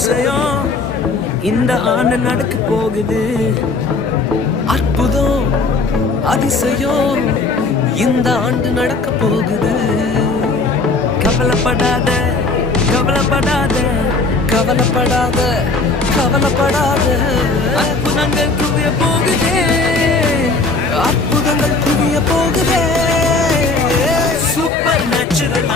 அதிசயம் இந்த ஆண்டு நடக்க போகுது. அற்புதம் அதிசயம் இந்த ஆண்டு நடக்க போகுது. கவலைப்படாத கவலைப்படாத கவலைப்படாத கவலைப்படாத. அற்புதங்கள் குவிய போகுதே, அற்புதங்கள் குவிய போகுதே. Super natural